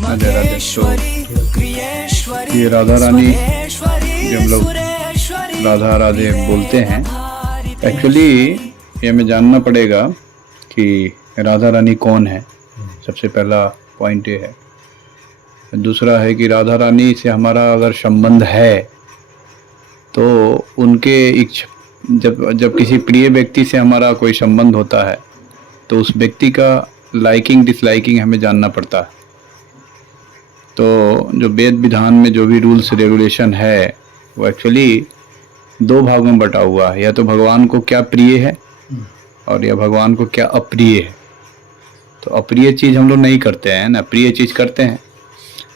राधे राधे। तो ये राधा रानी जो हम लोग राधा राधे बोलते हैं, एक्चुअली ये हमें जानना पड़ेगा कि राधा रानी कौन है। सबसे पहला पॉइंट ये है। दूसरा है कि राधा रानी से हमारा अगर संबंध है तो उनके जब किसी प्रिय व्यक्ति से हमारा कोई संबंध होता है तो उस व्यक्ति का लाइकिंग डिसलाइकिंग हमें जानना पड़ता है। तो जो वेद विधान में जो भी रूल्स रेगुलेशन है वो एक्चुअली दो भागों में बटा हुआ है। या तो भगवान को क्या प्रिय है और या भगवान को क्या अप्रिय है। तो अप्रिय चीज़ हम लोग नहीं करते हैं ना, प्रिय चीज़ करते हैं।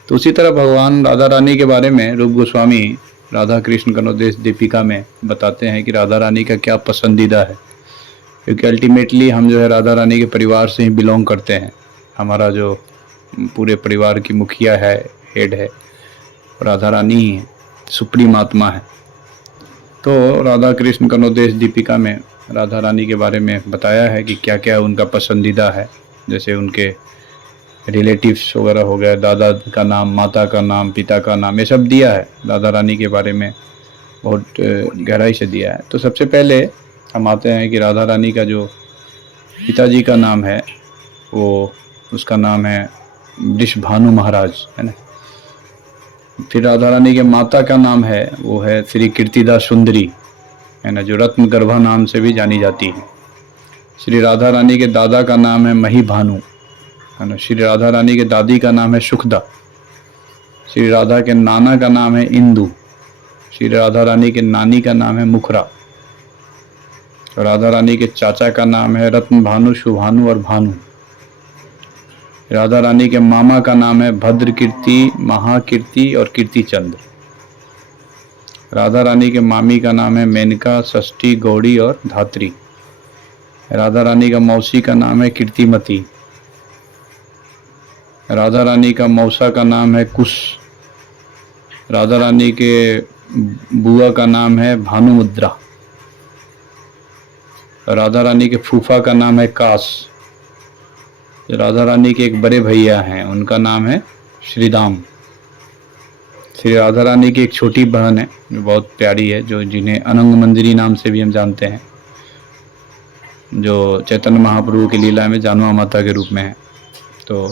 तो उसी तरह भगवान राधा रानी के बारे में रूप गोस्वामी राधा कृष्ण कनोदेश दीपिका में बताते हैं कि राधा रानी का क्या पसंदीदा है। क्योंकि अल्टीमेटली हम जो है राधा रानी के परिवार से ही बिलोंग करते हैं। हमारा जो पूरे परिवार की मुखिया है, हेड है, राधा रानी ही है, सुप्रीम आत्मा है। तो राधा कृष्ण कनोदेश दीपिका में राधा रानी के बारे में बताया है कि क्या क्या उनका पसंदीदा है। जैसे उनके रिलेटिव्स वगैरह हो गए, दादा का नाम, माता का नाम, पिता का नाम, ये सब दिया है। राधा रानी के बारे में बहुत गहराई से दिया है। तो सबसे पहले हम आते हैं कि राधा रानी का जो पिताजी का नाम है वो उसका नाम है वृषभानु महाराज, है ना। फिर राधा रानी के माता का नाम है वो है श्री कीर्तिदा सुंदरी, है ना, जो रत्न गर्भा नाम से भी जानी जाती है। श्री राधा रानी के दादा का नाम है मही भानु, है ना। श्री राधा रानी के दादी का नाम है सुखदा। श्री राधा के नाना का नाम है इंदु। श्री राधा रानी के नानी का नाम है मुखरा। राधा रानी के चाचा का नाम है रत्न भानु, शुभानु और भानु। राधा रानी के मामा का नाम है भद्र कीर्ति, महाकीर्ति और कीर्ति चंद्र। राधा रानी के मामी का नाम है मेनका, षष्ठी, गौड़ी और धात्री। राधा रानी का मौसी का नाम है कीर्तिमती। राधा रानी का मौसा का नाम है कुश। राधा रानी के बुआ का नाम है भानुमुद्रा। राधा रानी के फूफा का नाम है कास। राधा रानी के एक बड़े भैया हैं, उनका नाम है श्रीदाम। श्री राधा रानी की एक छोटी बहन है जो बहुत प्यारी है, जो जिन्हें अनंग मंदिरी नाम से भी हम जानते हैं, जो चैतन्य महाप्रभु की लीला में जानवा माता के रूप में है। तो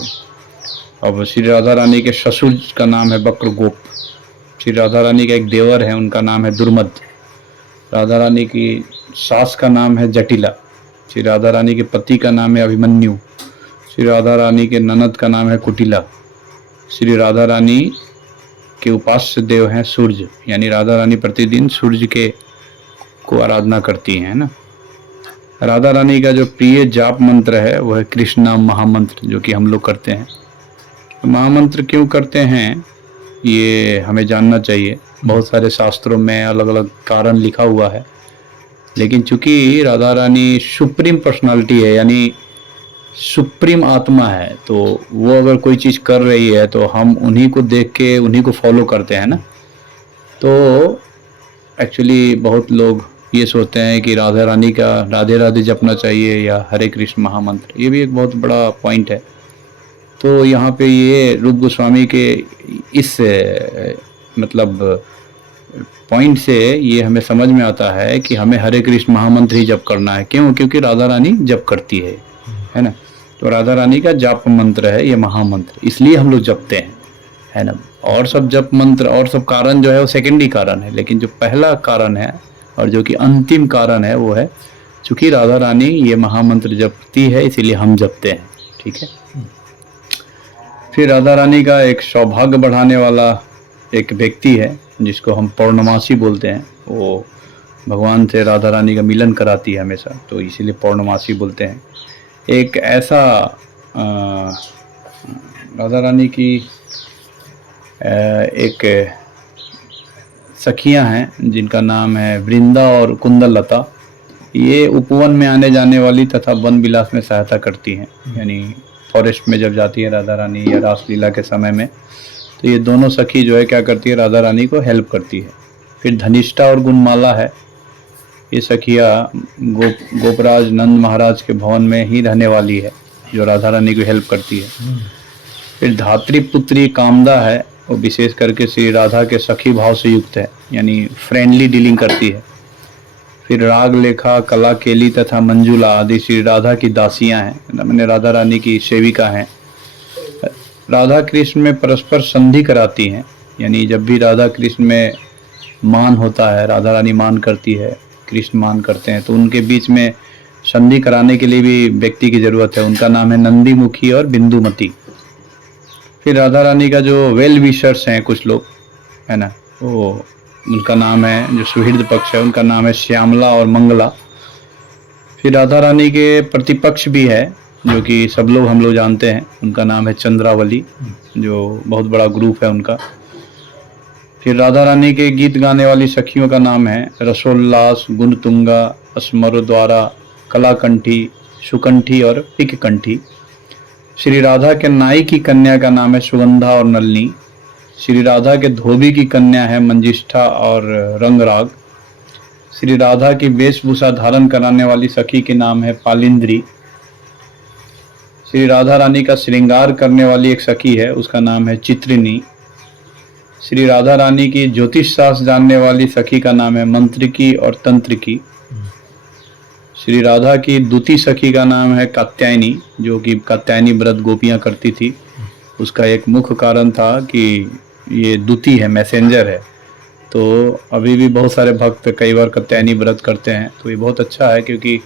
अब श्री राधा रानी के ससुर का नाम है बक्र गोप। श्री राधा रानी का एक देवर है, उनका नाम है दुर्मद। राधा रानी की सास का नाम है जटिला। श्री राधा रानी के पति का नाम है अभिमन्यु। श्री राधा रानी के ननद का नाम है कुटिला। श्री राधा रानी के उपास्य देव हैं सूर्य, यानी राधा रानी प्रतिदिन सूर्य को आराधना करती हैं ना। राधा रानी का जो प्रिय जाप मंत्र है वह है कृष्ण नाम महामंत्र, जो कि हम लोग करते हैं। तो महामंत्र क्यों करते हैं ये हमें जानना चाहिए। बहुत सारे शास्त्रों में अलग अलग कारण लिखा हुआ है, लेकिन चूंकि राधा रानी सुप्रीम पर्सनालिटी है, यानी सुप्रीम आत्मा है, तो वो अगर कोई चीज़ कर रही है तो हम उन्हीं को देख के उन्हीं को फॉलो करते हैं ना। तो एक्चुअली बहुत लोग ये सोचते हैं कि राधा रानी का राधे राधे जपना चाहिए या हरे कृष्ण महामंत्र, ये भी एक बहुत बड़ा पॉइंट है। तो यहाँ पे ये रूप गोस्वामी के इस मतलब पॉइंट से ये हमें समझ में आता है कि हमें हरे कृष्ण महामंत्र ही जप करना है। क्यों? क्योंकि राधा रानी जप करती है ना। तो राधा रानी का जाप मंत्र है ये महामंत्र, इसलिए हम लोग जपते हैं, है ना। और सब जप मंत्र और सब कारण जो है वो सेकेंडरी कारण है, लेकिन जो पहला कारण है और जो कि अंतिम कारण है वो है चूंकि राधा रानी ये महामंत्र जपती है, इसीलिए हम जपते हैं, ठीक है। फिर राधा रानी का एक सौभाग्य बढ़ाने वाला एक व्यक्ति है जिसको हम पौर्णमासी बोलते हैं। वो भगवान से राधा रानी का मिलन कराती है हमेशा, तो इसीलिए पौर्णमासी बोलते हैं। एक ऐसा राधा रानी की एक सखियां हैं जिनका नाम है वृंदा और कुंदल लता। ये उपवन में आने जाने वाली तथा वन विलास में सहायता करती हैं, यानी फॉरेस्ट में जब जाती है राधा रानी या रासलीला के समय में, तो ये दोनों सखी जो है क्या करती है, राधा रानी को हेल्प करती है। फिर धनिष्ठा और गुणमाला है, ये सखिया गोपराज नंद महाराज के भवन में ही रहने वाली है, जो राधा रानी को हेल्प करती है। फिर धात्री पुत्री कामदा है, वो विशेष करके श्री राधा के सखी भाव से युक्त है, यानी फ्रेंडली डीलिंग करती है। फिर राग लेखा, कला केली तथा मंजुला आदि श्री राधा की दासियां हैं, मैंने राधा रानी की सेविका हैं। राधा कृष्ण में परस्पर संधि कराती हैं, यानी जब भी राधा कृष्ण में मान होता है, राधा रानी मान करती है, कृष्ण मान करते हैं, तो उनके बीच में संधि कराने के लिए भी व्यक्ति की जरूरत है। उनका नाम है नंदी मुखी और बिंदुमती। फिर राधा रानी का जो वेल विशर्स हैं कुछ लोग, है ना, वो उनका नाम है, जो सुहृद पक्ष है उनका नाम है श्यामला और मंगला। फिर राधा रानी के प्रतिपक्ष भी है, जो कि सब लोग हम लोग जानते हैं, उनका नाम है चंद्रावली, जो बहुत बड़ा ग्रुप है उनका। फिर राधा रानी के गीत गाने वाली सखियों का नाम है रसोल्लास, गुणतुंगा, स्मरद्वारा, कलाकंठी, सुकंठी और पिककंठी। श्री राधा के नाई की कन्या का नाम है सुगंधा और नलिनी। श्री राधा के धोबी की कन्या है मंजिष्ठा और रंगराग। श्री राधा की वेशभूषा धारण कराने वाली सखी के नाम है पालिंद्री। श्री राधा रानी का श्रृंगार करने वाली एक सखी है, उसका नाम है चित्रिनी। श्री राधा रानी की ज्योतिष शास्त्र जानने वाली सखी का नाम है मंत्रिकी और तंत्रिकी। श्री राधा की दूती सखी का नाम है कात्यायनी, जो कि कात्यायनी व्रत गोपियां करती थी। उसका एक मुख्य कारण था कि ये दूती है, मैसेंजर है, तो अभी भी बहुत सारे भक्त कई बार कात्यायनी व्रत करते हैं। तो ये बहुत अच्छा है, क्योंकि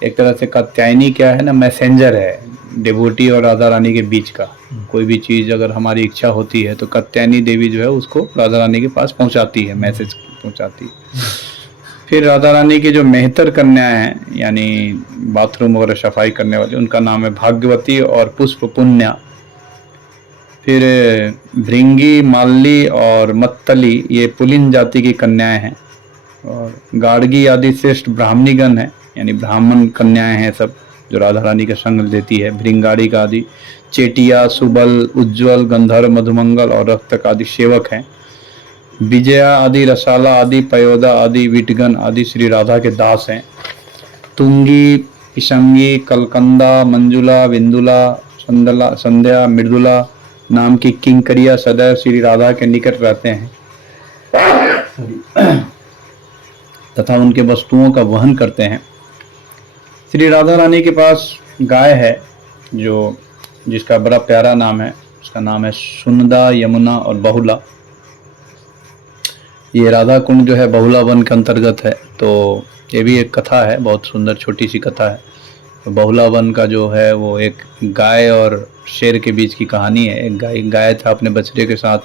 एक तरह से कात्यायनी क्या है ना, मैसेंजर है डिवोटी और राधा रानी के बीच का। कोई भी चीज़ अगर हमारी इच्छा होती है तो कात्यायनी देवी जो है उसको राधा रानी के पास पहुंचाती है, मैसेज पहुंचाती है। फिर राधा रानी की जो मेहतर कन्याएं हैं, यानी बाथरूम वगैरह सफाई करने वाली, उनका नाम है भाग्यवती और पुष्प पुण्या। फिर भृंगी, माल्ली और मत्तली ये पुलिन जाति की कन्याएं हैं। और गार्गी आदि श्रेष्ठ ब्राह्मणीगण हैं, यानी ब्राह्मण कन्याएं हैं सब, जो राधा रानी का संग देती है। भृंगाड़ी का आदि चेटिया, सुबल, उज्ज्वल, गंधर्व, मधुमंगल और रक्तक आदि सेवक हैं। विजया आदि, रसाला आदि, पयोदा आदि, विटगन आदि श्री राधा के दास हैं। तुंगी, पिशंगी, कलकंदा, मंजुला, बिंदुला, संध्या, मृदुला नाम की किंकरिया सदैव श्री राधा के निकट रहते हैं तथा उनके वस्तुओं का वहन करते हैं। श्री राधा रानी के पास गाय है, जो जिसका बड़ा प्यारा नाम है, उसका नाम है सुनदा, यमुना और बहुला। ये राधा कुंड जो है बहुला वन के अंतर्गत है। तो ये भी एक कथा है, बहुत सुंदर छोटी सी कथा है। तो बहुला वन का जो है वो एक गाय और शेर के बीच की कहानी है। एक गाय था अपने बछड़े के साथ,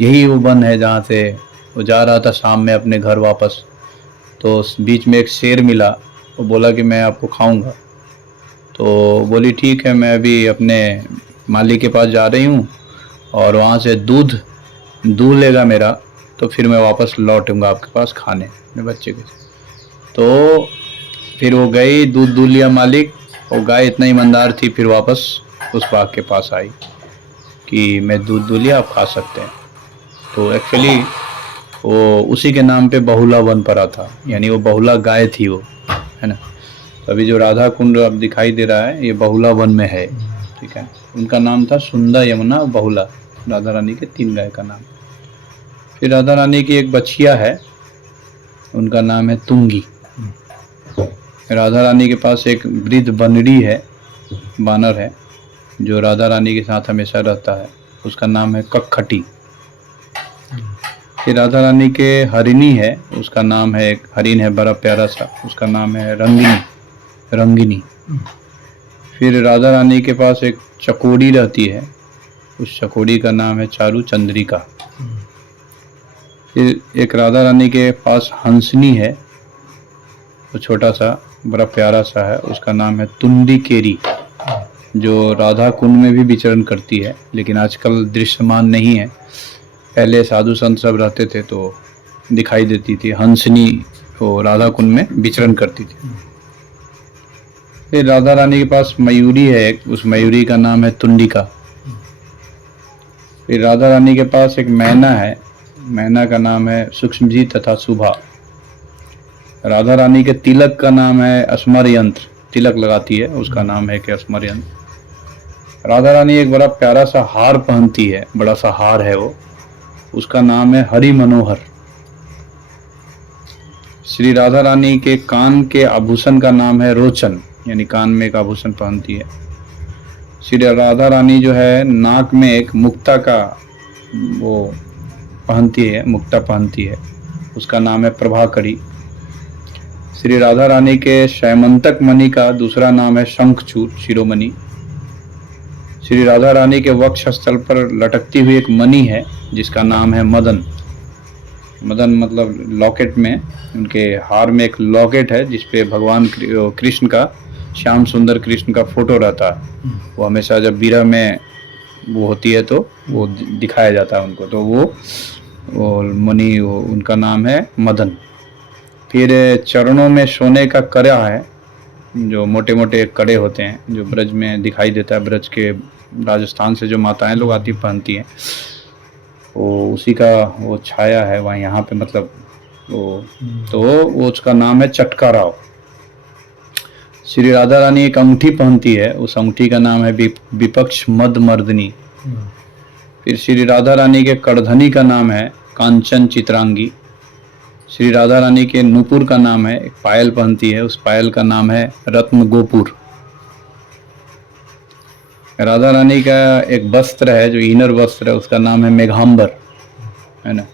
यही वो वन है जहाँ से वो जा रहा था शाम में अपने घर वापस। तो बीच में एक शेर मिला, वो बोला कि मैं आपको खाऊंगा। तो बोली ठीक है, मैं अभी अपने मालिक के पास जा रही हूँ और वहाँ से दूध लेगा मेरा, तो फिर मैं वापस लौटूंगा आपके पास खाने अपने बच्चे के। तो फिर वो गई, दूध लिया मालिक, और गाय इतना ईमानदार थी, फिर वापस उस बाघ के पास आई कि मैं दूध लिया, आप खा सकते हैं। तो एक्चुअली वो उसी के नाम पे बहुला वन पड़ा था, यानी वो बहुला गाय थी वो, है ना। तो अभी जो राधा कुंड अब दिखाई दे रहा है ये बहुला वन में है, ठीक है। उनका नाम था सुंदा, यमुना, बहुला, राधा रानी के 3 गाय का नाम। फिर राधा रानी की एक बछिया है, उनका नाम है तुंगी। राधा रानी के पास एक वृद्ध बनरी है, बानर है, जो राधा रानी के साथ हमेशा रहता है, उसका नाम है कखटी। फिर राधा रानी के हरिणी है, उसका नाम है, एक हरिण है बड़ा प्यारा सा, उसका नाम है रंगिनी। फिर राधा रानी के पास एक चकोरी रहती है, उस चकोरी का नाम है चारू चंद्रिका। फिर एक राधा रानी के पास हंसनी है, वो छोटा सा बड़ा प्यारा सा है, उसका नाम है तुंडी केरी, जो राधा कुंड में भी विचरण करती है, लेकिन आजकल दृश्यमान नहीं है। पहले साधु संत सब रहते थे तो दिखाई देती थी हंसनी, वो राधा कुंड में विचरण करती थी। फिर राधा रानी के पास मयूरी है एक, उस मयूरी का नाम है तुंडिका। फिर राधा रानी के पास एक मैना है, मैना का नाम है सूक्ष्मजी तथा शुभा। राधा रानी के तिलक का नाम है अस्मर यंत्र, तिलक लगाती है उसका नाम है कि अस्मर यंत्र। राधा रानी एक बड़ा प्यारा सा हार पहनती है, बड़ा सा हार है वो, उसका नाम है हरि मनोहर। श्री राधा रानी के कान के आभूषण का नाम है रोचन, यानी कान में एक आभूषण पहनती है। श्री राधा रानी जो है नाक में एक मुक्ता का वो पहनती है, मुक्ता पहनती है, उसका नाम है प्रभाकरी। श्री राधा रानी के शैमंतक मणि का दूसरा नाम है शंखचूड़ शिरोमणि। श्री राधा रानी के वक्ष स्थल पर लटकती हुई एक मणि है जिसका नाम है मदन। मदन मतलब लॉकेट में, उनके हार में एक लॉकेट है जिसपे भगवान कृष्ण का, श्याम सुंदर कृष्ण का फोटो रहता है। वो हमेशा जब बीरा में वो होती है तो वो दिखाया जाता है उनको, तो वो मणि उनका नाम है मदन। फिर चरणों में सोने का कड़ा है, जो मोटे मोटे कड़े होते हैं जो ब्रज में दिखाई देता है, ब्रज के राजस्थान से जो माताएं लोग आती पहनती हैं, वो उसी का वो छाया है वहाँ यहाँ पे, मतलब वो, तो वो उसका नाम है चटका राव। श्री राधा रानी एक अंगूठी पहनती है, उस अंगूठी का नाम है विपक्ष मद मर्दनी। फिर श्री राधा रानी के करधनी का नाम है कांचन चित्रांगी। श्री राधा रानी के नूपुर का नाम है, एक पायल पहनती है, उस पायल का नाम है रत्न गोपुर। राधा रानी का एक वस्त्र है जो इनर वस्त्र है, उसका नाम है मेघांबर, है ना।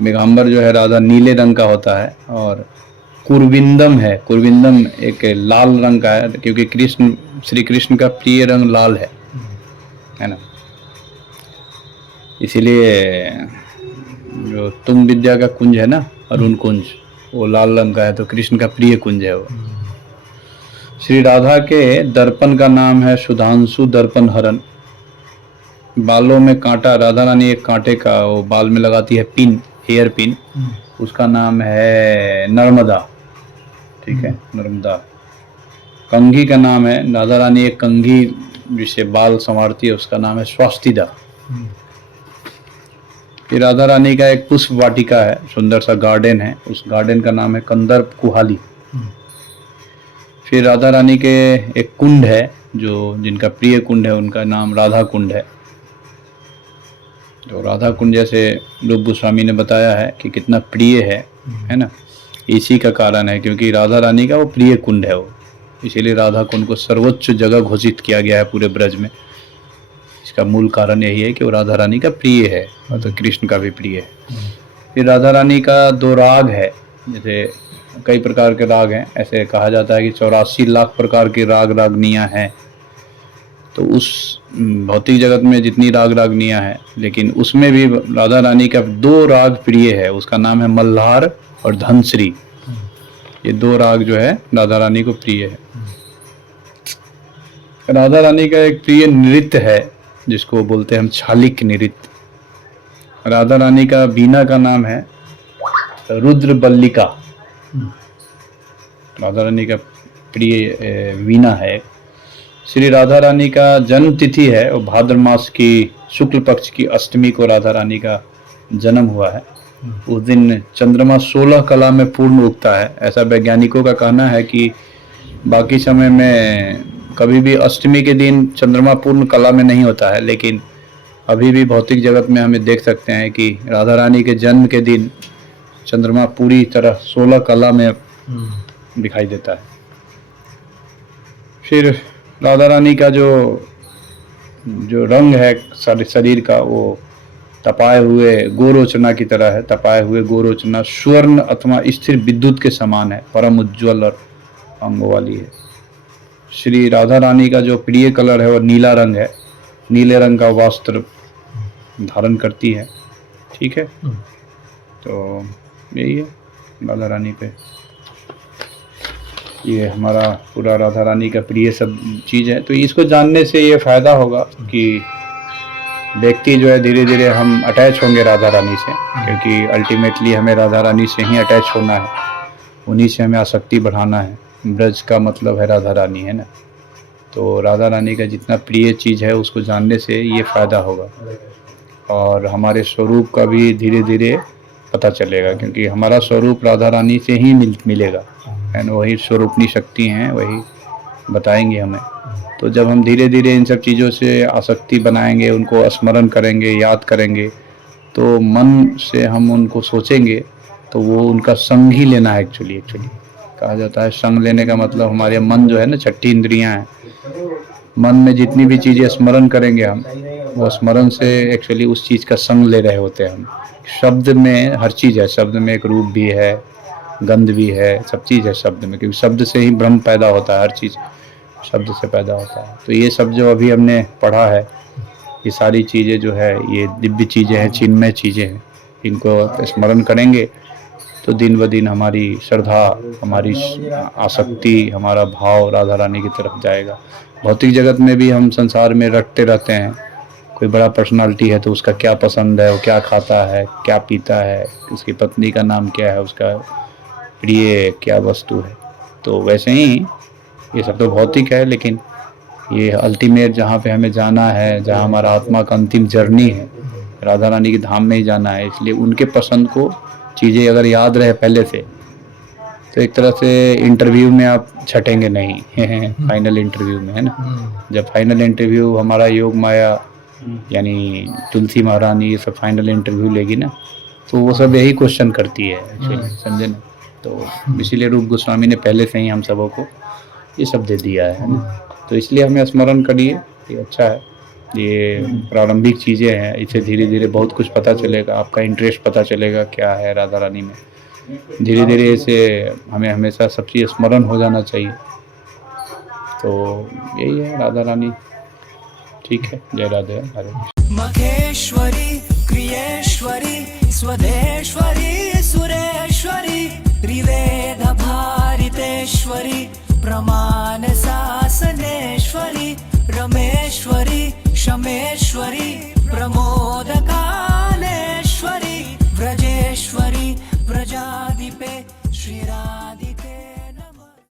मेघांबर जो है राधा नीले रंग का होता है। और कुरविंदम है, कुरविंदम एक लाल रंग का है, क्योंकि श्री कृष्ण का प्रिय रंग लाल है ना। इसीलिए जो तुंग विद्या का कुंज है ना, अरुण कुंज, वो लाल रंग का है, तो कृष्ण का प्रिय कुंज है वो। श्री राधा के दर्पण का नाम है सुधांशु दर्पण हरण। बालों में कांटा, राधा रानी एक कांटे का वो बाल में लगाती है पिन, हेयर पिन, उसका नाम है नर्मदा, ठीक है, नर्मदा। कंघी का नाम है, राधा रानी एक कंघी जिसे बाल संवारती है, उसका नाम है स्वास्तिदा। फिर राधा रानी का एक पुष्प वाटिका है, सुंदर सा गार्डन है, उस गार्डन का नाम है कंदर्प कुहाली। फिर राधा रानी के एक कुंड है, जो जिनका प्रिय कुंड है, उनका नाम राधा कुंड है। तो राधा कुंड जैसे रूप गोस्वामी ने बताया है कि कितना प्रिय है ना, इसी का कारण है क्योंकि राधा रानी का वो प्रिय कुंड है वो, इसीलिए राधा कुंड को सर्वोच्च जगह घोषित किया गया है पूरे ब्रज में। इसका मूल कारण यही है कि वो राधा रानी का प्रिय है और तो कृष्ण का भी प्रिय है। फिर राधा रानी का 2 राग है, जैसे कई प्रकार के राग हैं, ऐसे कहा जाता है कि 84 लाख प्रकार की राग रागनियाँ हैं। तो उस भौतिक जगत में जितनी राग रागनियाँ हैं, लेकिन उसमें भी राधा रानी का 2 राग प्रिय है, उसका नाम है मल्हार और धनश्री। ये 2 राग जो है राधा रानी को प्रिय है। राधा रानी का एक प्रिय नृत्य है जिसको बोलते हैं हम छालिक नृत्य। राधा रानी का वीणा का नाम है रुद्र बल्लिका। राधा रानी का प्रिय वीणा है। श्री राधा रानी का जन्म तिथि है और भाद्र मास की शुक्ल पक्ष की अष्टमी को राधा रानी का जन्म हुआ है। उस दिन चंद्रमा 16 कला में पूर्ण उगता है। ऐसा वैज्ञानिकों का कहना है कि बाकी समय में कभी भी अष्टमी के दिन चंद्रमा पूर्ण कला में नहीं होता है, लेकिन अभी भी भौतिक जगत में हमें देख सकते हैं कि राधा रानी के जन्म के दिन चंद्रमा पूरी तरह 16 कला में दिखाई देता है। फिर राधा रानी का जो रंग है शरीर का, वो तपाए हुए गोरोचना की तरह है। तपाए हुए गोरोचना स्वर्ण अथवा स्थिर विद्युत के समान है, परम उज्ज्वल और अंगों वाली है। श्री राधा रानी का जो प्रिय कलर है वो नीला रंग है। नीले रंग का वस्त्र धारण करती है, ठीक है। तो यही है राधा रानी पे, ये हमारा पूरा राधा रानी का प्रिय सब चीज़ है। तो इसको जानने से ये फ़ायदा होगा कि व्यक्ति जो है धीरे धीरे हम अटैच होंगे राधा रानी से, क्योंकि अल्टीमेटली हमें राधा रानी से ही अटैच होना है, उन्हीं से हमें आसक्ति बढ़ाना है। ब्रज का मतलब है राधा रानी, है ना। तो राधा रानी का जितना प्रिय चीज़ है उसको जानने से ये फ़ायदा होगा और हमारे स्वरूप का भी धीरे धीरे पता चलेगा, क्योंकि हमारा स्वरूप राधा रानी से ही मिलेगा, है ना। वही स्वरूपनी शक्ति हैं, वही बताएंगे हमें। तो जब हम धीरे धीरे इन सब चीज़ों से आसक्ति बनाएंगे, उनको स्मरण करेंगे, याद करेंगे, तो मन से हम उनको सोचेंगे तो वो उनका संग ही लेना है। एक्चुअली कहा जाता है संग लेने का मतलब हमारे मन जो है ना, छठी इंद्रियां हैं, मन में जितनी भी चीज़ें स्मरण करेंगे हम, वो स्मरण से एक्चुअली उस चीज़ का संग ले रहे होते हैं हम। शब्द में हर चीज़ है, शब्द में एक रूप भी है, गंध भी है, सब चीज़ है शब्द में, क्योंकि शब्द से ही ब्रह्म पैदा होता है, हर चीज़ शब्द से पैदा होता है। तो ये सब जो अभी हमने पढ़ा है, ये सारी चीज़ें जो है ये दिव्य चीज़ें हैं, चिन्मय चीज़ें हैं। इनको स्मरण करेंगे तो दिन ब दिन हमारी श्रद्धा, हमारी आसक्ति, हमारा भाव राधा रानी की तरफ जाएगा। भौतिक जगत में भी हम संसार में रटते रहते हैं, कोई बड़ा पर्सनालिटी है तो उसका क्या पसंद है, वो क्या खाता है, क्या पीता है, उसकी पत्नी का नाम क्या है, उसका प्रिय क्या वस्तु है। तो वैसे ही ये सब तो भौतिक है, लेकिन ये अल्टीमेट जहाँ पे हमें जाना है, जहाँ हमारा आत्मा का अंतिम जर्नी है, राधा रानी के धाम में ही जाना है। इसलिए उनके पसंद को चीज़ें अगर याद रहे पहले से, तो एक तरह से इंटरव्यू में आप छटेंगे नहीं फाइनल इंटरव्यू में, है ना। जब फाइनल इंटरव्यू हमारा योग माया यानी तुलसी महारानी ये सब फाइनल इंटरव्यू लेगी ना, तो वो सब यही क्वेश्चन करती है एक्चुअली, समझे ना। तो इसीलिए रूप गोस्वामी ने पहले से ही हम सबों को ये सब दे दिया है ना। तो इसलिए हमें स्मरण करिए, ये अच्छा है। ये प्रारंभिक चीज़ें हैं, इसे धीरे धीरे बहुत कुछ पता चलेगा, आपका इंटरेस्ट पता चलेगा क्या है राधा रानी में। धीरे धीरे इसे हमें हमेशा सब चीज़ स्मरण हो जाना चाहिए। तो यही है राधा रानी। ठीक है, जय राधे। हरे मखेश्वरी क्रियेश्वरी स्वदेश्वरी सुरेश्वरी त्रिवेद भारितेश्वरी प्रमाण शासनेश्वरी रमेश्वरी शमेश्वरी प्रमोद कालेश्वरी व्रजेश्वरी व्रजाधिपे श्री राधिका।